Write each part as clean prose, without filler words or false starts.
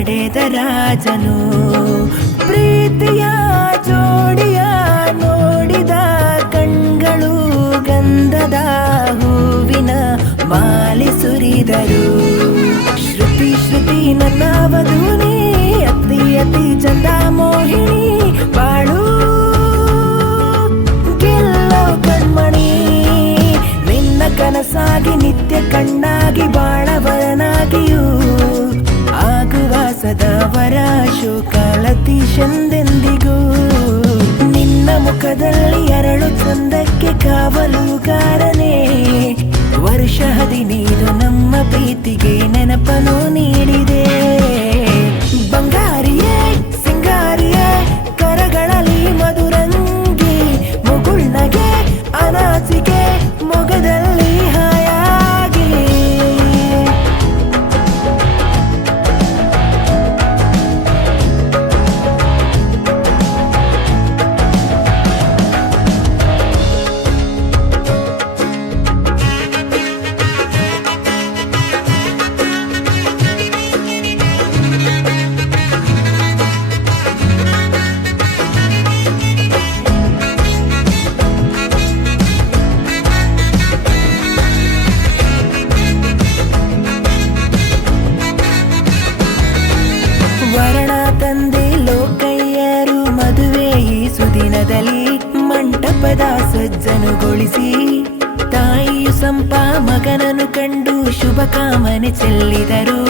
ಪಡೆದ ರಾಜನು. ಪ್ರೀತಿಯ ಜೋಡಿಯ ನೋಡಿದ ಕಣ್ಗಳು ಗಂಧದ ಹೂವಿನ ಮಾಲೆ ಸುರಿದರು. ಶ್ರುತಿ ಶ್ರುತಿ ನನ್ನ ವಧುನೇ, ಅತಿ ಅತಿ ಚಂದ ಮೋಹಿನಿ, ಬಾಳು ಗೆಲ್ಲೋ ಕಣ್ಮಣಿ. ನಿನ್ನ ಕನಸಾಗಿ ನಿತ್ಯ ಕಣ್ಣಾಗಿ ಬಾಳವನಾಗಿಯೂ ಆಗುವ ಸದಾವರ ಶೋಕಾಲತೀಶಂದೆಂದಿಗೂ. ನಿನ್ನ ಮುಖದಲ್ಲಿ ಅರಳು ಚಂದಕ್ಕೆ ಕಾವಲುಗಾರನೇ, ವರ್ಷ 15 ನಮ್ಮ ಪ್ರೀತಿಗೆ ನೆನಪನು ನೀಡಿದೆ. ಬಂಗಾರಿಯೇ ಸಿಂಗಾರಿಯೇ ಕರಗಳಲ್ಲಿ ಮಧುರಂಗಿ, ಮುಗುಳ್ನಗೆ ಅನಾಸಿಗೆ ಮೊಗದಲ್ಲಿ ಹಾಯಾಗಿ. ವರ್ಣ ತಂದೆ ಲೋಕಯ್ಯರು ಮದುವೆ ಈ ಸುದಿನದಲ್ಲಿ ಮಂಟಪದ ಸಜ್ಜನುಗೊಳಿಸಿ, ತಾಯಿಯು ಸಂಪ ಮಗನನ್ನು ಕಂಡು ಶುಭ ಕಾಮನೆ ಚೆಲ್ಲಿದರು,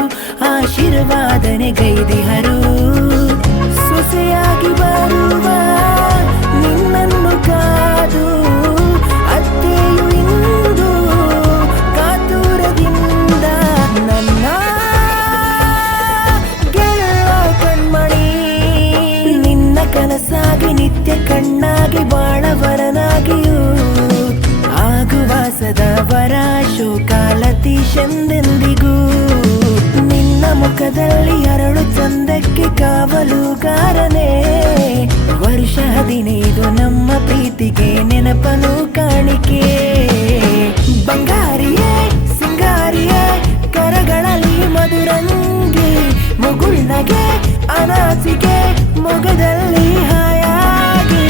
ಆಶೀರ್ವಾದನೆ ಗೈದಿಹರು. ಸೊಸೆಯಾಗಿ ಬರುವ ನಿನ್ನನ್ನು ಕಾದು ಅತ್ತೆಯು ಇಂದು ಕಾತುರದಿಂದ ನನ್ನ ಕನಸಾಗಿ ನಿತ್ಯ ಕಣ್ಣಾಗಿ ಬಾಳವರನಾಗಿಯೂ ಆಗುವ ಸದಾವರ ಶೋಕಾಲತೀಶಂದೆಂದಿಗೂ. ನಿನ್ನ ಮುಖದಲ್ಲಿ ಅರಳು ಚಂದಕ್ಕೆ ಕಾವಲುಗಾರನೇ, ವರ್ಷ 15 ನಮ್ಮ ಪ್ರೀತಿಗೆ ನೆನಪನು ಕಾಣಿಕೆ. ಬಂಗಾರಿಯೇ ಸಿಂಗಾರಿಯೇ ಕರಗಳಲ್ಲಿ ಮಧುರಂಗಿ, ಮುಗುಳ್ನಗೆ ಅನಾಸಿಗೆ ಮೊಗದಲ್ಲಿ ಹಾಯಾಗಿ.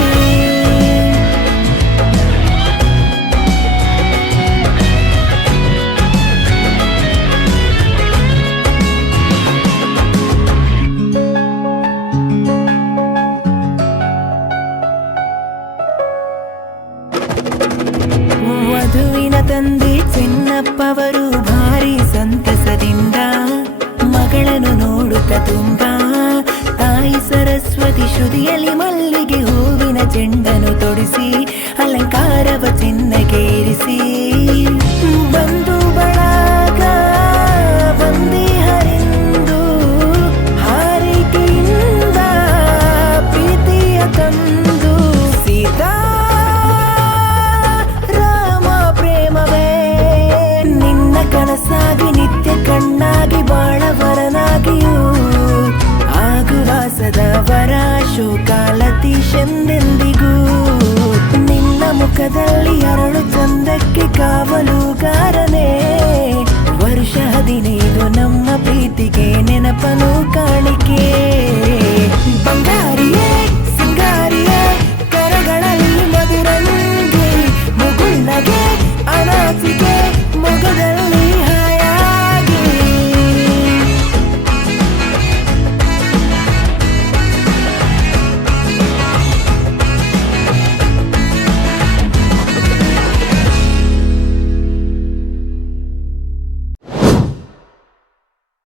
ವಧುವಿನ ತಂದೆ ಚಿನ್ನಪ್ಪವರು ಭಾರಿ ಸಂತಸದಿಂದ ಮಗಳನ್ನು ನೋಡುತ್ತ ತುಂಬ, ತಾಯಿ ಸರಸ್ವತಿ ಶ್ರುತಿಯಲ್ಲಿ ಮಲ್ಲಿಗೆ ಹೂವಿನ ಚೆಂಡನು ತೊಡಿಸಿ ಅಲಂಕಾರವ ಚಿನ್ನಗೆ ಇರಿಸಿ, ಬಂಧು ಬಳಗ ಬಂದಿ ಹರಿಂದು ಹಾರಿಕೆಯಿಂದ ಪ್ರೀತಿಯ ತಂದು, ಸೀತಾ ರಾಮ ಪ್ರೇಮವೇ ನಿನ್ನ ಕನಸಾಗಿ ನಿತ್ಯ ಕಣ್ಣಾಗಿ ಬಾಳವರನಾಗಿಯೂ ಆಗುವ ಸದಾವರ ಶೋಕಾಲತೀಶಂದೆಂದಿಗೂ. ನಿನ್ನ ಮುಖದಲ್ಲಿ ಅರಳು ಚಂದಕ್ಕೆ ಕಾವಲುಗಾರನೇ, ವರ್ಷ 15 ನಮ್ಮ ಪ್ರೀತಿಗೆ ನೆನಪನು